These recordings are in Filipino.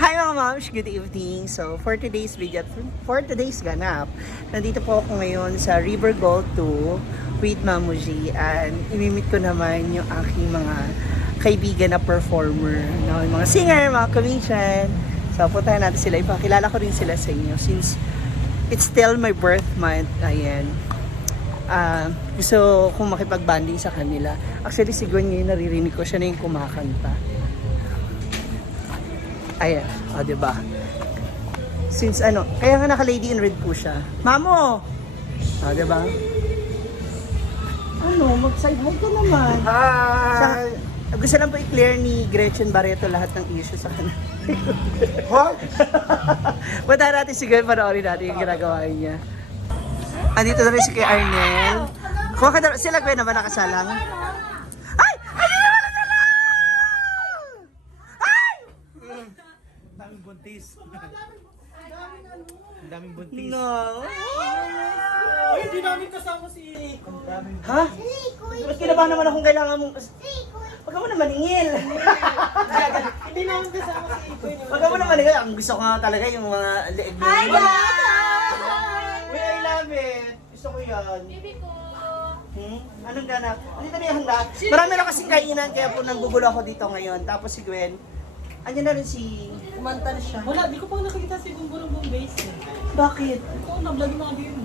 Hi mga moms, good evening. So for today's video, for today's ganap, nandito po ako ngayon sa River Gold 2 with Mamuji and imimit ko naman yung aking mga kaibigan na performer, no? Yung mga singer, mga comedian. So puntahan natin sila, ipakilala ko rin sila sa inyo since it's still my birth month. Ayan. Gusto kong makipag-banding sa kanila. Actually, si Gwen ngayon naririnig ko, siya na yung kumakanta. Ayan, diba? Since kaya nga naka-lady in red po siya. Mamo! Diba? Mag-side hug ka naman. Hi! Gusto lang po i-clear ni Gretchen Barreto lahat ng issue sa kanila. What? Punta natin si Gwen, panoorin natin yung ginagawa niya. Andito na rin si kay Arnel. Sila Gwen naman nakasalang. Ay! Ay! Daming buntis. Daming buntis. No! Ay, hindi namin kasama si Rico. Ha? Mas kinabahan naman akong kailangan mong... Huwag ka mo na maningil. Hindi namin kasama si Rico. Huwag ka mo na maningil. Ang gusto ko nga talaga yung mga leeg mo. Hi guys! Uy, I love it. Gusto ko yan. Baby ko. Anong ganap? Andito na yung handa. Marami na kasing kainan kaya po nanggugulo ako dito ngayon. Tapos si Gwen. Andyan na rin si... Kumanta na siya. Wala, di ko pa nakikita si Bumbong Base. Bakit? Ito, na-vlog yung mga game.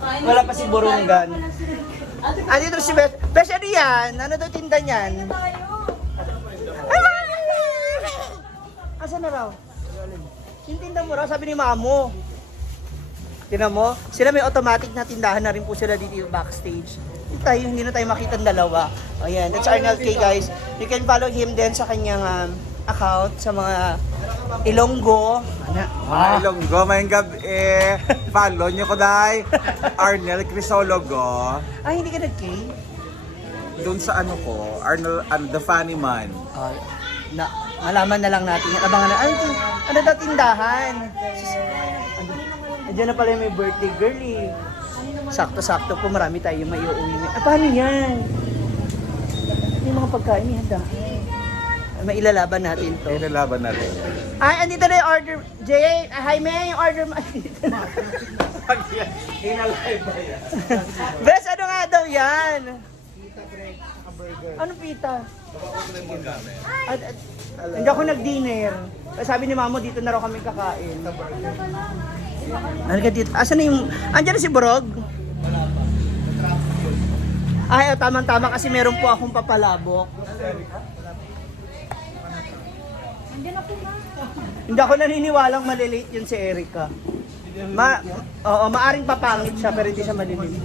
Wala pa si Burungan. Andito si Besh. Besh, ano yan? Ano daw tinda niyan? Asan na raw? Tintinda mo raw, sabi ni Mamo. Tinan mo, sila may automatic na tindahan na rin po sila dito yung backstage. Hindi na tayo makita ng dalawa. Ayan, that's Arnel K guys. You can follow him din sa kanyang account sa mga Ilonggo. Ilonggo, mayang gabi. Follow nyo ko dahil Arnel Crisologo. Ay, hindi ka nag-K? Doon sa ano ko, Arnel, the funny man. Malaman na lang natin yan. Abangan na. Ano daw tindahan? Andiyan na pala yung may birthday girl eh. Sakto-sakto po, marami tayo may uuwi. Paano yan? Yung mga pagkain niya, handa. Mailalaban natin to. Ilalaban natin. Ay, andito na yung order. Jay, hi May, yung order mo. Inalive ba yan? Bes, ano nga daw yan? Pita bread, saka burger. Ano pita? Hindi ako nag-dinner. Sabi ni Mamo, dito na raw kami kakain. Halika dito. Asan na yung... Andiyan na si Borog? Ay, tamang-tama kasi meron po akong papalabok. Hindi ako naniniwalang malilate yun si Erica. Maaring papangit siya pero hindi siya malilate.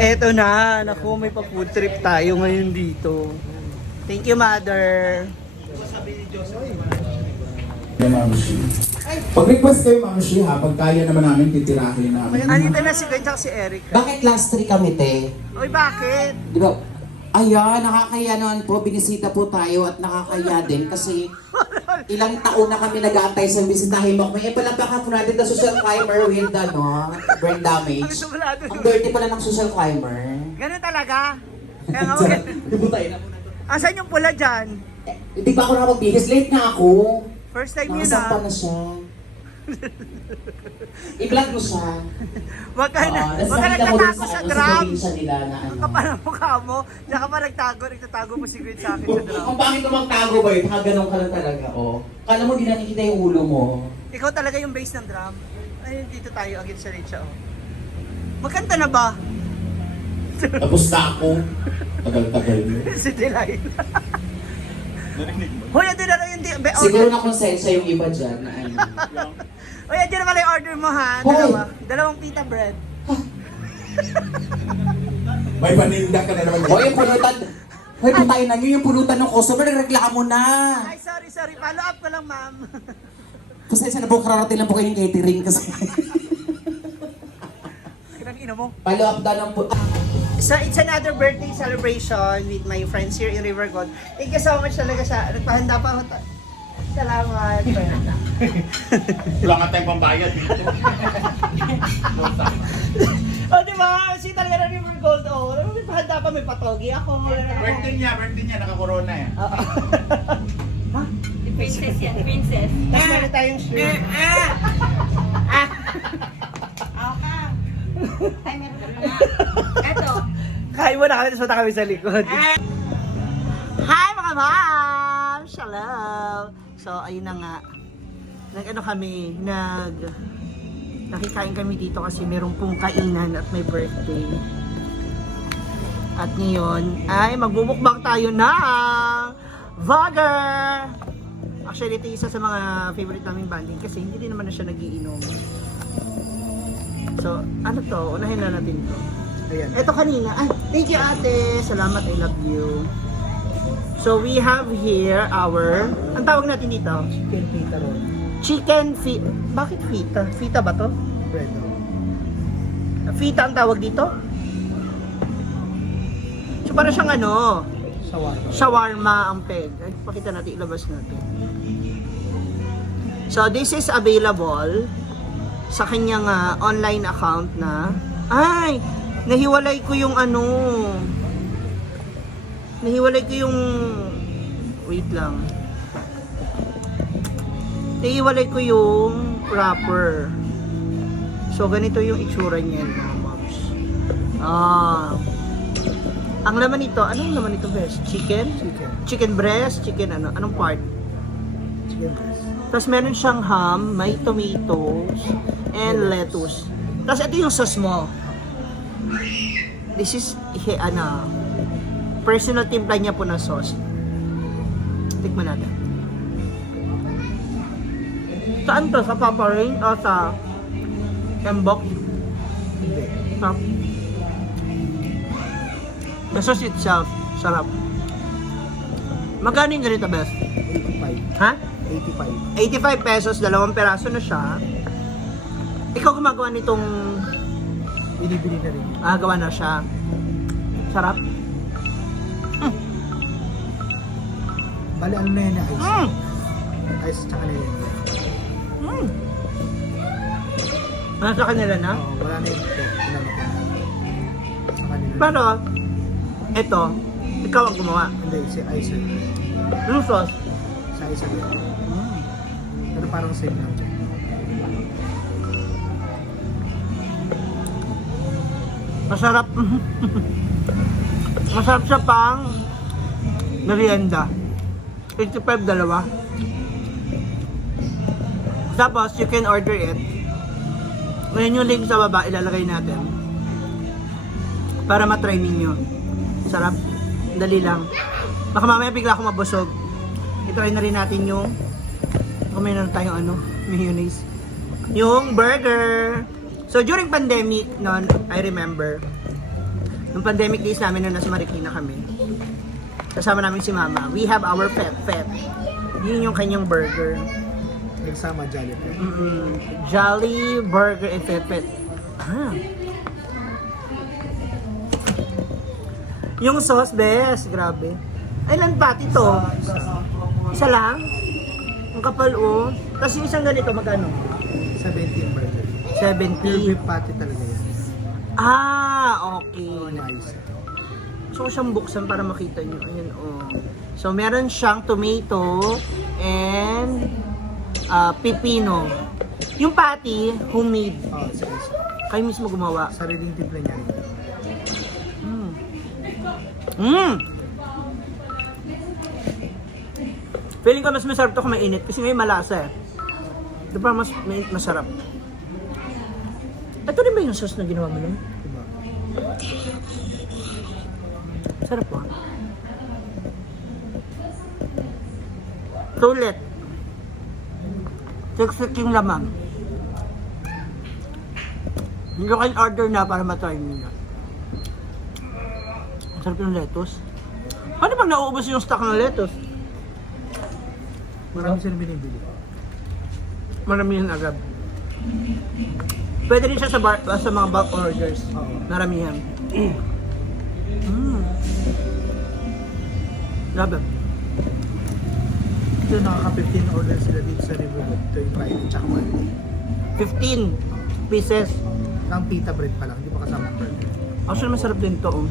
Eto na, naku, may pa-food trip tayo ngayon dito. Thank you, Mother. Pag-request kayo, Ma'am Shi, ha? Pag kaya naman namin, titirahin namin. Andito na si Gwen at si Erica. Bakit last 3 kami, te? Uy, bakit? Di ba? Ayan, nakakaya naman po. Binisita po tayo at nakakaya din kasi ilang taon na kami nag-aantay sa bisitahin mo. May palapaka po natin na social climber with brain damage. Ang dirty pala ng social climber. Ganun talaga? Kaya nga, Dibutay na po na. asan yung pula dyan? Hindi pa ako nakapagbihis. Late na ako. First time yun Nakasampa na siya. I-vlog mo siya. Wag ka na, Tapos wag ka nakita mo din nagtatago sa sa drum. probinsya nila na ano. Kapal ang mukha mo. Diyan ka pa nagtatago mo si Gwen sa akin sa drum. Ang bakit naman tago ba yun? Ganun ka lang talaga, oh. Kala mo di nakikita yung ulo mo. Ikaw talaga yung bass ng drum. Ay, dito tayo against sa Richa, oh. Magkanta na ba? Tapos na ako. Tagal-tagal mo. Si Delilah. Hoy, andun na yung Siguro na konsensya yung iba dyan na ano. Hoy, andun na pala yung order mo ha. Hoy! Dalawang pita bread. May paninda ka na naman. Hoy, yung pulutan. Hoy, patayin na nyo yung pulutan ng customer. Nagreklamo na. Ay, sorry. Follow up ko lang, ma'am. Pasensya na po, kararating lang po kayo ng catering kasi. Kinang ino mo. Follow up daw ng So, it's another birthday celebration with my friends here in River Gold. Thank you so much talaga sa nagpahanda pa ako. Salamat. Wala nga tayong pambayad dito. O, di naman! Si talaga River Gold, oh. May pahanda pa, may patogi ako. Birthday niya, naka-corona yan. Princess yan, princess. Tapos meron tayong shirt. Ay, meron ka na. Eto. Kain mo na kami, tapos punta kami sa likod. Hi mga ma'am! Shalom! So, ayun na nga. Nakikain kami dito kasi meron pong kainan at may birthday. At ngayon ay magbubukbang tayo ng vlogger! Actually, ito isa sa mga favorite naming banding kasi hindi din naman na siya nagiinom. So, ano to? Unahin na natin to. Ayan. Ito kanina. Ay, thank you ate. Salamat, I love you. So, we have here our... Ang tawag natin dito? Chicken pita roll. Chicken fita. Bakit fita? Fita ba to? Bread. Fita ang tawag dito? So, para siyang ano? Shawarma. Shawarma ang peg. Ay, pakita natin, ilabas natin. So, this is available sa kanyang online account na... Ay! Nahiwalay ko yung ano... Nahiwalay ko yung... Wait lang. Nahiwalay ko yung wrapper. So, ganito yung itsura niya, mga moms. Ang laman nito, anong laman nito, best? Chicken? Chicken. Chicken breast? Chicken ano? Anong part? Chicken breast. Tapos meron siyang ham, may tomatoes, and lettuce. Tapos ito yung sauce mo. This is, personal timpla niya po na sauce. Tikman natin. Saan to? Sa Papa Rain o sa Mbok? Hindi. Sa the sauce itself, sarap. Magkano yung ganito, best? 85. Ha? 85. 85 pesos, 2 peraso na siya. Ikaw gumagawa nitong Binibili na rin. gawa na siya. Sarap. Bali, ano na yan na ice? Mm. Ice tsaka nilenda. Mm. Nasa kanila na? Oo, wala na yung ito. Pinano ko na. Sa kanila. Pero, ito, ikaw ang gumawa. Hindi, si Ice. Yung sauce. Sa Ice rin. Pero parang same lang siya. Masarap. Masarap siya pang merienda. 85 dalawa. Tapos, you can order it. Ngayon yung link sa baba, ilalagay natin. Para matry ninyo. Sarap. Dali lang. Baka mamaya bigla akong mabusog. I-try na rin natin yung kung mayroon tayong mayonnaise. Yung burger. So during pandemic noon, I remember, nung pandemic days namin nung nasa Marikina kami, kasama namin si Mama. We have our Pep. Yun yung kanyang burger. Nagsama Jollibee. Jolly Burger and Pep. Yung sauce, best. Grabe. Ilan pati to? Isa lang? Ang kapal, oh. Tapos yung isang ganito, magkano? 70 yung burger. 70. Beef patty talaga yan. Okay. Oo, nice. So, siyang buksan para makita nyo. Ayan, oh. So, meron siyang tomato and pipino. Yung patty, homemade. Oo, sa Ice. Kayo mismo gumawa. Sariling timpla niya rin. Feeling ko mas masarap to kung mainit kasi ngayon malasa eh. Ito pa mas masarap. Ito rin ba yung sauce na ginawa mo nun? Diba? Sarap po. Sulit. Siksik yung laman. Hindi ko kayo order na para matry nyo. Ang sarap yung lettuce. Paano pag nauubos yung stock ng lettuce? Marami silang binibili. Marami yan agad. Pwede rin siya sa mga bulk orders. Oo. Maramihan. Grabe. Ito nakaka-15 orders sila dito sa Riverwood. Ito yung Friday tsaka Monday. 15 pieces. Ng pita bread pa lang, hindi pa kasama ang burger. Actually, masarap din to. Oh.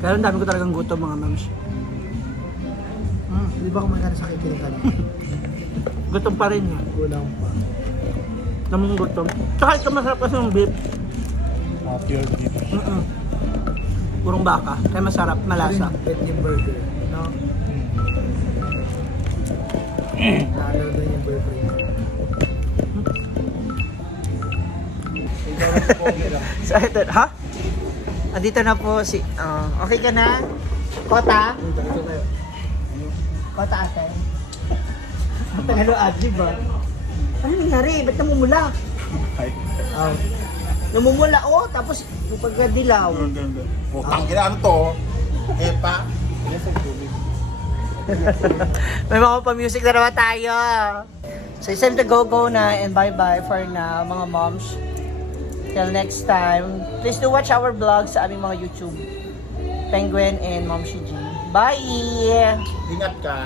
Pero ang dami ko talagang gutom mga mams. Di ba kumain ka na sa kikinig ka na? Gutom pa rin yan. Kulang pa. Namang gutom. Tsaka ito masarap kasi yung beef. Pure beef. Purong baka. Kaya masarap, malasa. Bet yung burger. No? Naalala doon yung burger. So, ito, ha? Andito na po si... okay ka na? Kota? Kota ate? Ano ate ba? Ano nangyari? Ba't namumula? Namumula tapos pagkadilaw. Ang ina ano to? Epa. May mga pa-music na naman tayo. So it's time to go na and bye-bye for now mga moms. Till next time. Please do watch our vlogs sa aming mga YouTube. Penguin and Mom Shiji. Bye! Ingat ka.